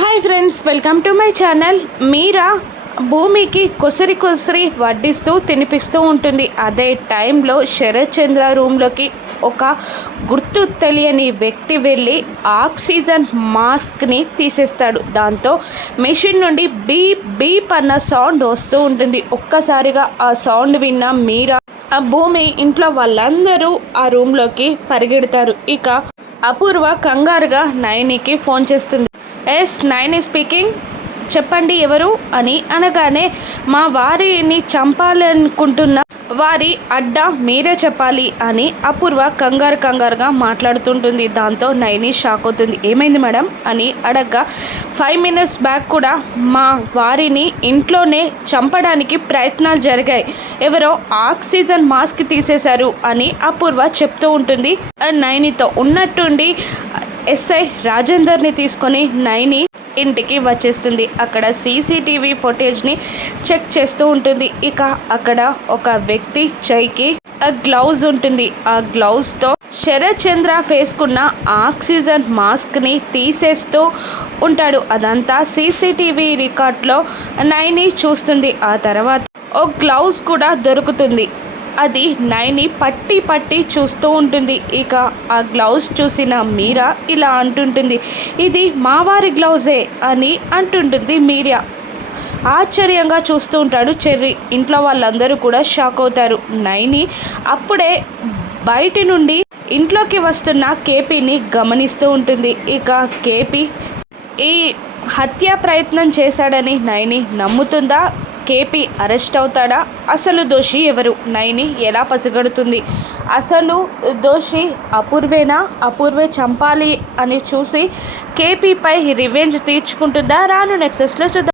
Hi friends welcome to my channel. Meera భూమికి కొసరి కొసరి వడ్డిస్తూ తినిపిస్తూ ఉంటుంది. అదే టైంలో శరత్ చంద్ర రూమ్లోకి ఒక గుర్తు తెలియని వ్యక్తి వెళ్ళి ఆక్సిజన్ మాస్క్ని తీసేస్తాడు. దాంతో మెషిన్ నుండి బీప్ బీప్ అన్న సౌండ్ వస్తూ ఉంటుంది. ఒక్కసారిగా ఆ సౌండ్ విన్న మీరా ఆ భూమి ఇంట్లో వాళ్ళందరూ ఆ రూమ్లోకి పరిగెడతారు. ఇక అపూర్వ కంగారుగా నయనికి ఫోన్ చేస్తుంది. ఎస్ నైన్ స్పీకింగ్ చెప్పండి ఎవరు అని అనగానే మా వారిని చంపాలనుకుంటున్న వారి అడ్డ మీరే చెప్పాలి అని అపూర్వ కంగారు కంగారుగా మాట్లాడుతుంటుంది. దాంతో నైని షాక్ అవుతుంది. ఏమైంది మేడం? అని అడగ్గా ఫైవ్ మినిట్స్ బ్యాక్ కూడా మా వారిని ఇంట్లోనే చంపడానికి ప్రయత్నాలు జరిగాయి. ఎవరో ఆక్సిజన్ మాస్క్ తీసేశారు అని అపూర్వ చెప్తూ ఉంటుంది. నైనితో ఉన్నట్టుండి ఎస్ఐ రాజేందర్ని తీసుకొని నైని ఇంటికి వచ్చేస్తుంది. అక్కడ సీసీటీవీ ఫుటేజ్ని చెక్ చేస్తూ ఉంటుంది. ఇక అక్కడ ఒక వ్యక్తి చైకి గ్లౌజ్ ఉంటుంది. ఆ గ్లౌజ్తో శరత్ చంద్ర ఆక్సిజన్ మాస్క్ని తీసేస్తూ ఉంటాడు. అదంతా సీసీటీవీ రికార్డ్లో నైని చూస్తుంది. ఆ తర్వాత ఓ గ్లౌజ్ కూడా దొరుకుతుంది. అది నైని పట్టి పట్టి చూస్తూ ఉంటుంది. ఇక ఆ గ్లౌజ్ చూసిన మీరా ఇలా అంటుంటుంది. ఇది మావారి గ్లౌజే అని అంటుంటుంది మీరా. ఆశ్చర్యంగా చూస్తూ ఉంటాడు చెర్రీ. ఇంట్లో వాళ్ళందరూ కూడా షాక్ అవుతారు. నైని అప్పుడే బయటి నుండి ఇంట్లోకి వస్తున్న కేపీని గమనిస్తూ ఉంటుంది. ఇక కేపీ ఈ హత్య ప్రయత్నం చేశాడని నైని నమ్ముతుందా? కేపీ అరెస్ట్ అవుతాడా? అసలు దోషి ఎవరు? నైని ఎలా పసిగడుతుంది? అసలు దోషి అపూర్వేనా? అపూర్వే చంపాలి అని చూసి కేపీపై రివెంజ్ తీర్చుకుంటుందా? రాను నెప్సెస్లో చూద్దాం.